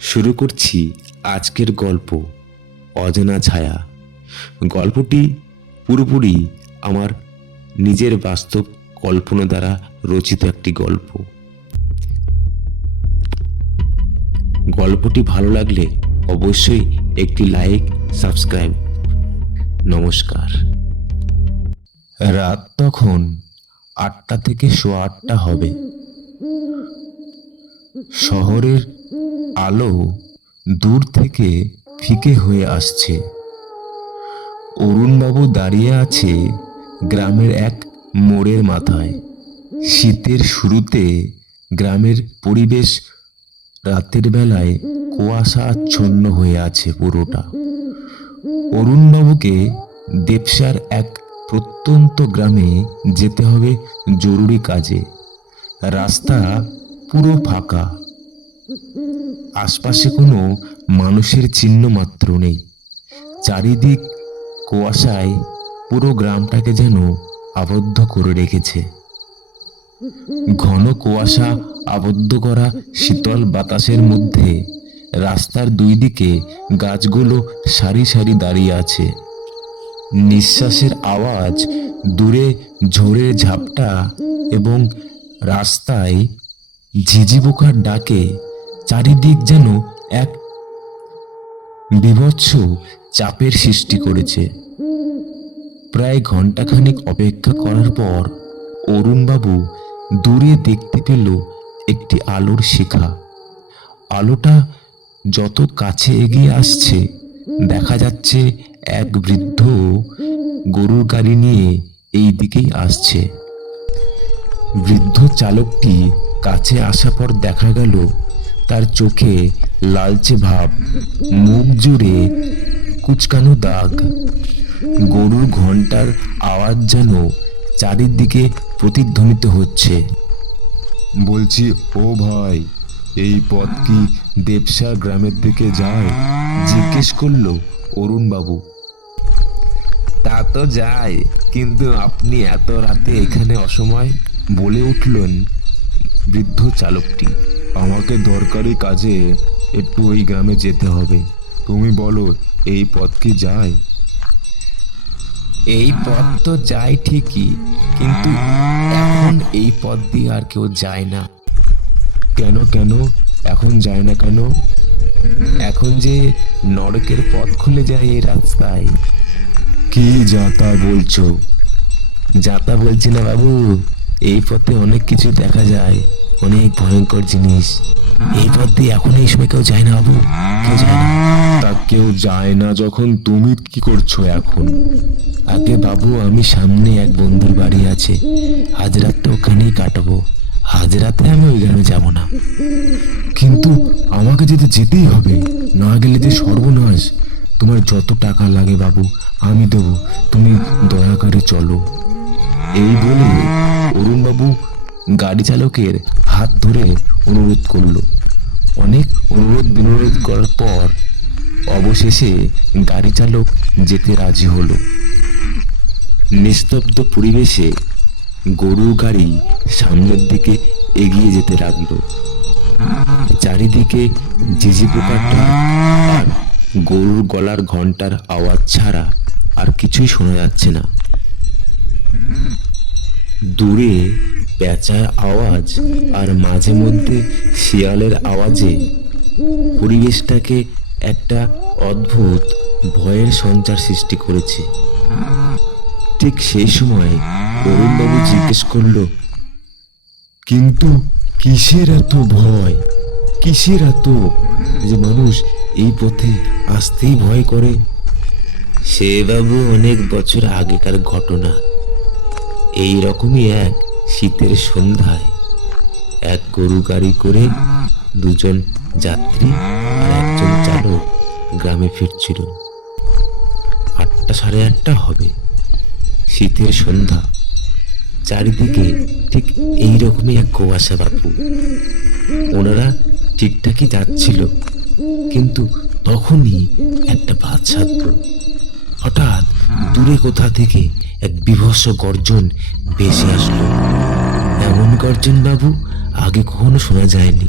শুরু করছি আজকের গল্প, অজানা ছায়া। গল্পটি পুরোপুরি আমার নিজের বাস্তব কল্পনা দ্বারা রচিত একটি গল্প। গল্পটি ভালো লাগলে অবশ্যই একটি লাইক, সাবস্ক্রাইব। নমস্কার। রাত তখন আটটা থেকে সোয়া আটটা হবে। শহরের আলো দূর থেকে ফিকে হয়ে আসছে। অরুণবাবু দাঁড়িয়ে আছে গ্রামের এক মোড়ের মাথায়। শীতের শুরুতে গ্রামের পরিবেশ রাতের বেলায় কুয়াশা আচ্ছন্ন হয়ে আছে পুরোটা। অরুণবাবুকে দেবসার এক প্রত্যন্ত গ্রামে যেতে হবে জরুরি কাজে। রাস্তা পুরো ফাঁকা। আশপাশে কোনো মানুষের চিহ্ন মাত্র নেই। চারিদিক কুয়াশায় পুরো গ্রামটাকে যেন আবদ্ধ করে রেখেছে। ঘন কুয়াশা আবদ্ধ করা শীতল বাতাসের মধ্যে রাস্তার দুই দিকে গাছগুলো সারি সারি দাঁড়িয়ে আছে। নিঃশ্বাসের আওয়াজ, দূরে ঝোড়ের ঝাপটা এবং রাস্তায় ঝিঝি পোকার ডাকে চারিদিক যেন এক বিভৎস চাপের সৃষ্টি করেছে। প্রায় ঘন্টাখানিক অপেক্ষা করার পর অরুণবাবু দূরে দেখতে পেল একটি আলোর শিখা। আলোটা যত কাছে এগিয়ে আসছে, দেখা যাচ্ছে এক বৃদ্ধ গরুর গাড়ি নিয়ে এই দিকেই আসছে। বৃদ্ধ চালকটি কাছে আসা পর দেখা গেল তার চোখে লালচে ভাব, মুখ জুড়ে কুচকানো দাগ। গরুর ঘণ্টার আওয়াজ যেন চারিদিকে প্রতিধ্বনিত হচ্ছে। বলছি, ও ভাই, এই পথ কি দেবসা গ্রামের দিকে যায়? জিজ্ঞেস করল অরুণবাবু। তা তো যায়, কিন্তু আপনি এত রাতে এখানে অসময়? বলে উঠলেন বৃদ্ধ চালকটি। আমাকে দরকারি কাজে একটু ওই গ্রামে যেতে হবে। তুমি বলো এই পথ কি যায়? এই পথ তো যায় ঠিকই কিন্তু এখন এই পথ দিয়ে আর কেউ যায় না। কেন কেন? এখন যায় না কেন? এখন যে নরকের পথ খুলে যায় এই রাস্তায়। কি যাতা বলছো? যাতা বলছি না বাবু এই পথে অনেক কিছু দেখা যায়। অনেক ভয়ঙ্কর জিনিস। এই পথ দিয়ে এখন এই সময় কেউ যায় না বাবু। কেউ যায় না? তা কেউ যায় না যখন তুমি কি করছ এখন? আগে বাবু আমি সামনে এক বন্ধুর বাড়ি আছে। আজ রাতটা ওখানেই কাটাবো। আজ রাতে আমি ওই গ্রামে যাব না। কিন্তু আমাকে যেতে যেতেই হবে। না গেলে যে সর্বনাশ। তোমার যত টাকা লাগে বাবু আমি দেবো। তুমি দয়া করে চলো। এই বলে অরুণবাবু গাড়ি চালকের হাত ধরে অনুরোধ করল। অনেক অনুরোধ বিনোরোধ করার পর অবশেষে গাড়ি চালক যেতে রাজি হলো। নিস্তব্ধ পরিবেশে গরুর গাড়ি সামনের দিকে এগিয়ে যেতে লাগল। চারিদিকে ঝিঝি পোকার আর গরুর গলার ঘণ্টার আওয়াজ ছাড়া আর কিছুই শোনা যাচ্ছে না। দূরে পেঁচার আওয়াজ আর মাঝে মধ্যে শিয়ালের আওয়াজে পরিবেশটাকে একটা অদ্ভুত ভয়ের সঞ্চার সৃষ্টি করেছে। ঠিক সেই সময় অরুণবাবু জিজ্ঞেস করল, কিন্তু কিসের এত ভয়? কিসের এত যে মানুষ এই পথে আসতেই ভয় করে? সে বাবু অনেক বছর আগেকার ঘটনা। এই রকমই এক শীতের সন্ধ্যায়। এক গরু গাড়ি করে দুজন যাত্রী আর একজন চালক গ্রামে ফিরছিল। আটটা সাড়ে আটটা হবে। শীতের সন্ধ্যা। চারিদিকে ঠিক এই রকমই এক কুয়াশা বাপু। ওনারা ঠিকঠাকই যাচ্ছিল, কিন্তু তখনই একটা বাদ ছাত্র হঠাৎ দূরে কোথা থেকে এক বিভৎস গর্জন ভেসে আসলো? এমন গর্জন বাবু আগে কখনো শোনা যায়নি।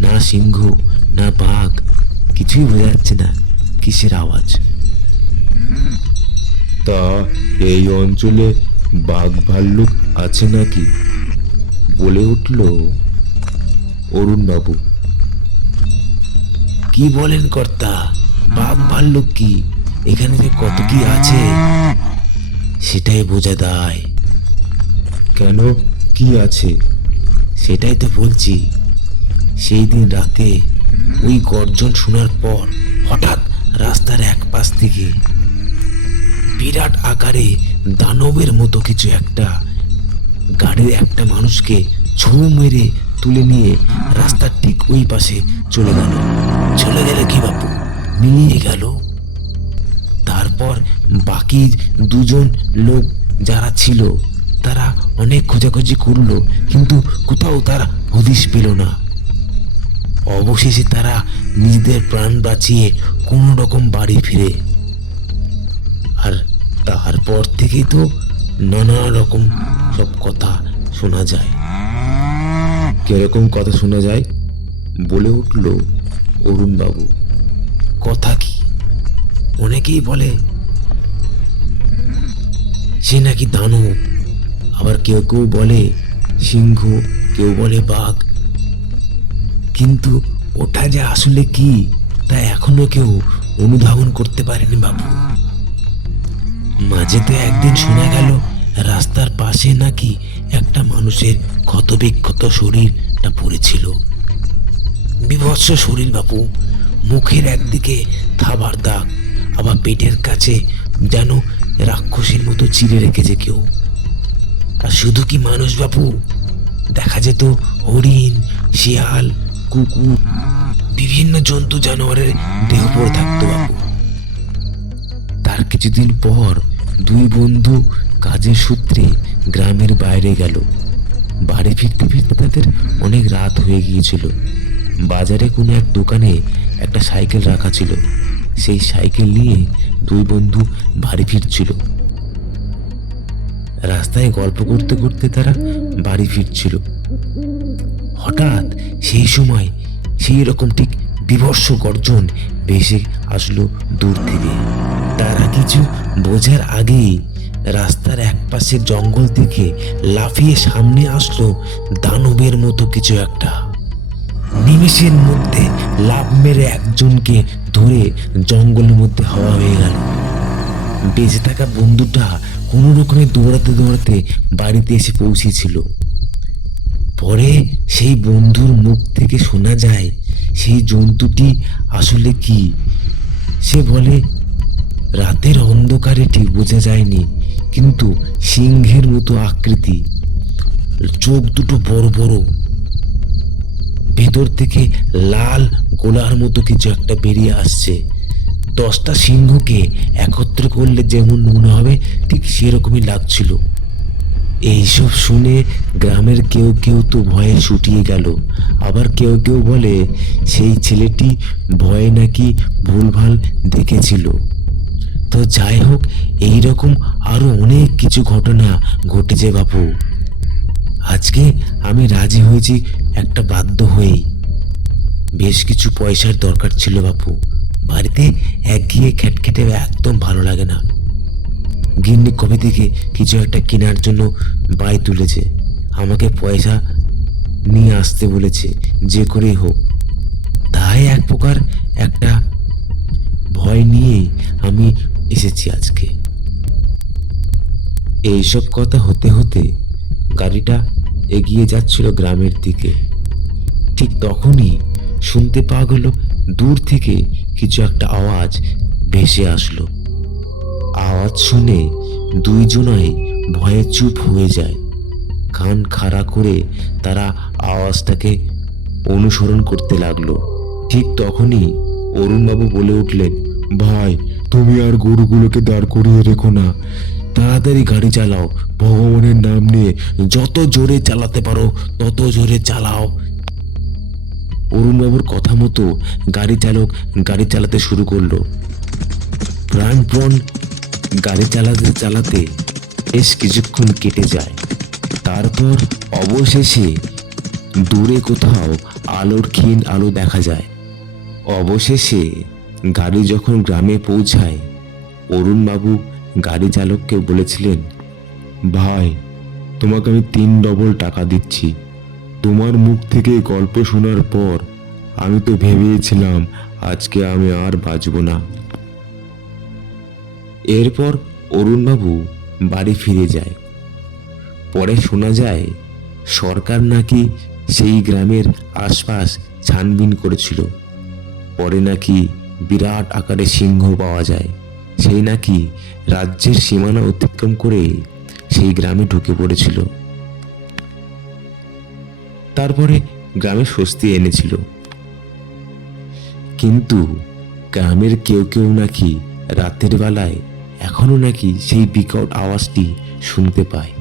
না সিংহ না বাঘ কিছুই বোঝা যাচ্ছে না কিসের আওয়াজ। তা এই অঞ্চলে বাঘ ভাল্লুক আছে নাকি? বলে উঠল অরুণবাবু কি বলেন কর্তা বাঘ ভাল্লুক কি? এখানে যে কত কি আছে সেটাই বোঝা দায় কেন? কি আছে? সেটাই তো বলছি। সেই দিন রাতে ওই গর্জন শোনার পর হঠাৎ রাস্তার এক পাশ থেকে বিরাট আকারে দানবের মতো কিছু একটা গাড়ির একটা মানুষকে ছো মেরে তুলে নিয়ে রাস্তার ঠিক ওই পাশে চলে গেল। চলে গেলে কি বাপু? মিলিয়ে গেল। তারপর বাকি দুজন লোক যারা ছিল তারা অনেক খোঁজাখুঁজি করল কিন্তু কোথাও তারা হদিশ পেল না। অবশেষে তারা নিজেদের প্রাণ বাঁচিয়ে কোনো রকম বাড়ি ফিরে। আর তারপর থেকেই তো নানা রকম সব কথা শোনা যায়। কীরকম কথা শোনা যায়? বলে উঠল অরুণবাবু। কথা কি? অনেকেই বলে, সে নাকি দানব। আবার কেউ কেউ বলে, সিংহ। কেউ বলে, বাঘ। কিন্তু ওটা যে আসলে কি, তা এখনও কেউ অনুধাবন করতে পারেনি বাবু। মাঝেতে একদিন শোনা গেল, রাস্তার পাশে নাকি একটা মানুষের ক্ষতবিক্ষত শরীরটা পড়েছিল। বিভৎস শরীর বাপু, মুখের একদিকে থাবার দাগ আবার পেটের কাছে যেন রাক্ষসীর মতো চিরে রেখেছে কেউ। আর শুধু কি মানুষ বাপু? দেখা যেত হরিণ, শিয়াল, কুকুর, বিভিন্ন জন্তু জানোয়ারের দেহ পড়ে থাকতো বাপু। তার কিছুদিন পর দুই বন্ধু কাজের সূত্রে গ্রামের বাইরে গেল। বাড়ি ফিরতে ফিরতে তাদের অনেক রাত হয়ে গিয়েছিল। বাজারে কোনো এক দোকানে একটা সাইকেল রাখা ছিল। সেই সাইকেল নিয়ে দুই বন্ধু বাড়ি ফিরছিল। রাস্তায় গল্প করতে করতে তারা বাড়ি ফিরছিল। হঠাৎ সেই সময় সেই রকম ঠিক বিভৎস গর্জন ভেসে আসলো দূর থেকে। তারা কিছু বোঝার আগেই রাস্তার এক একপাশের জঙ্গল থেকে লাফিয়ে সামনে আসলো দানবের মতো কিছু একটা। নিমেষের মধ্যে লাভ মেরে একজনকে ধরে জঙ্গলের মধ্যে হাওয়া হয়ে গেল। বেঁচে থাকা বন্ধুটা কোনো রকমে দৌড়াতে দৌড়াতে বাড়িতে এসে পৌঁছেছিল। পরে সেই বন্ধুর মুখ থেকে শোনা যায়, সেই জন্তুটি আসলে কি? সে বলে, রাতের অন্ধকারে ঠিক বোঝা যায়নি, কিন্তু সিংহের মতো আকৃতি। চোখ দুটো বড় বড়। ভেতর থেকে লাল গোলার মতো কিছু একটা বেরিয়ে আসছে। দশটা সিংহকে একত্র করলে যেমন মনে হবে, ঠিক সেরকমই লাগছিল। এইসব শুনে গ্রামের কেউ কেউ তো ভয়ে ছুটিয়ে গেল। আবার কেউ কেউ বলে, সেই ছেলেটি ভয়ে নাকি ভুলভাল দেখেছিল। তো যাই হোক এই রকম আরও অনেক কিছু ঘটনা ঘটেছে বাপু। আজকে আমি রাজি হয়েছি একটা বাধ্য হয়েই। বেশ কিছু পয়সার দরকার ছিল বাপু। বাড়িতে একঘিয়ে খ্যাটখেটে একদম ভালো লাগে না। গিন্নি কবে থেকে কিছু একটা কেনার জন্য বাই তুলেছে। আমাকে পয়সা নিয়ে আসতে বলেছে, যে করেই হোক। তাই এক প্রকার একটা ভয় নিয়েই আমি এসেছি আজকে। এইসব কথা হতে হতে গাড়িটা এগিয়ে যাচ্ছিল গ্রামের দিকে। ঠিক তখনই শুনতে পাওয়া গেল, দূর থেকে কিছু একটা আওয়াজ ভেসে আসলো। আওয়াজ শুনে দুইজনাই ভয়ে চুপ হয়ে যায়। কান খাড়া করে তারা আওয়াজটাকে অনুসরণ করতে লাগল। ঠিক তখনই অরুণবাবু বলে উঠলেন, ভাই, তুমি আর গরুগুলোকে দাঁড় করিয়ে রেখো না। তাড়াতাড়ি গাড়ি চালাও। ভগবানের নাম নিয়ে যত জোরে চালাতে পারো, তত জোরে চালাও। অরুণবাবুর কথা মতো গাড়ি চালক গাড়ি চালাতে শুরু করল। প্রাণপণ গাড়ি চালাতে চালাতে বেশ কিছুক্ষণ কেটে যায়। তারপর অবশেষে দূরে কোথাও আলোর ক্ষীণ আলো দেখা যায়। অবশেষে গাড়ি যখন গ্রামে পৌঁছায়, অরুণবাবু গাড়ি চালককে বলেছিলেন, ভাই, তোমাকে আমি তিন ডবল টাকা দিচ্ছি। তোমার মুখ থেকে গল্প শোনার পর আমি তো ভেবেছিলাম আজকে আমি আর বাঁচব না। এরপর অরুণবাবু বাড়ি ফিরে যায়। পরে শোনা যায়, সরকার নাকি সেই গ্রামের আশপাশ ছানবিন করেছিল। পরে নাকি বিরাট আকারে সিংহ পাওয়া যায়। সেই নাকি রাজ্যের সীমানা অতিক্রম করে সেই গ্রামে ঢুকে পড়েছিল। তারপরে গ্রামে স্বস্তি এনেছিল। কিন্তু গ্রামের কেউ কেউ নাকি রাতের বেলায় এখনও নাকি সেই বিকট আওয়াজটি শুনতে পায়।